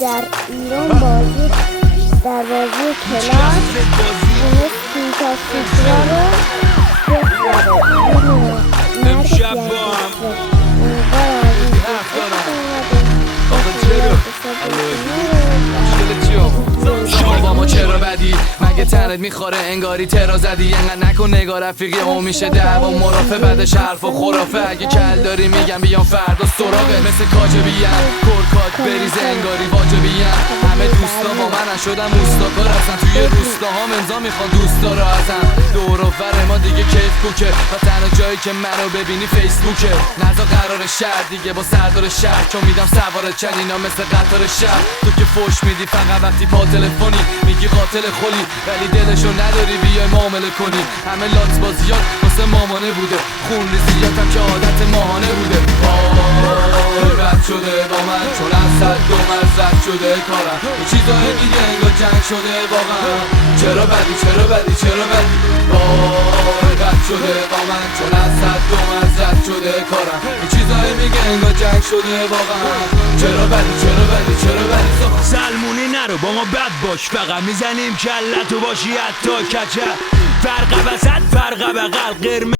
در ایران در بازی کلاس تونست پینتاسیترا رو بخوره. امشب با هم شما با ما چرا بدی؟ مگه تنت میخوره انگاری ترا زدی؟ انقدر نکن نگاه رفیقی اون میشه دعوا مرافع بعدش حرف و خرافه. اگه کل داری میگم بیان فردا سراغه مثل کاجبیم کرکات بریز انگاری واجبیم. همه دوستا با من شدم اوستاکار هستن توی روستاهام امضا میخوان دوستا رو ازم. دور و بر ما دیگه کیف کوکه و تنها جایی که منو ببینی فیسبوکه. نزا قرار شهر دیگه با سردار شهر چون میدم سوار چنینا مثل قطار شهر. تو که فوش میدی فقط وقتی پا تلفنی میگی قاتل خلی ولی دلشو نداری بیای معامله کنی. همه لات بازیات واسه مامانه بوده خون ریزیاتم که عادت ماهانه بوده. رد شده با من چون از صد دو مرزد شده کارم یه چیزای دیگه انگار جنگ شده واقعا. چرا بدی چرا بدی چرا بدی؟ رد شده با من چون از صد دو مرزد شده کارم یه چیزای میگه انگار جنگ شده واقعا. چرا بدی چرا بدی چرا بدی؟ سلمونی نرو با ما بد باش فقط میزنیم کلتو باشی حتی کچه. فرق وسط فرق بغل قرمز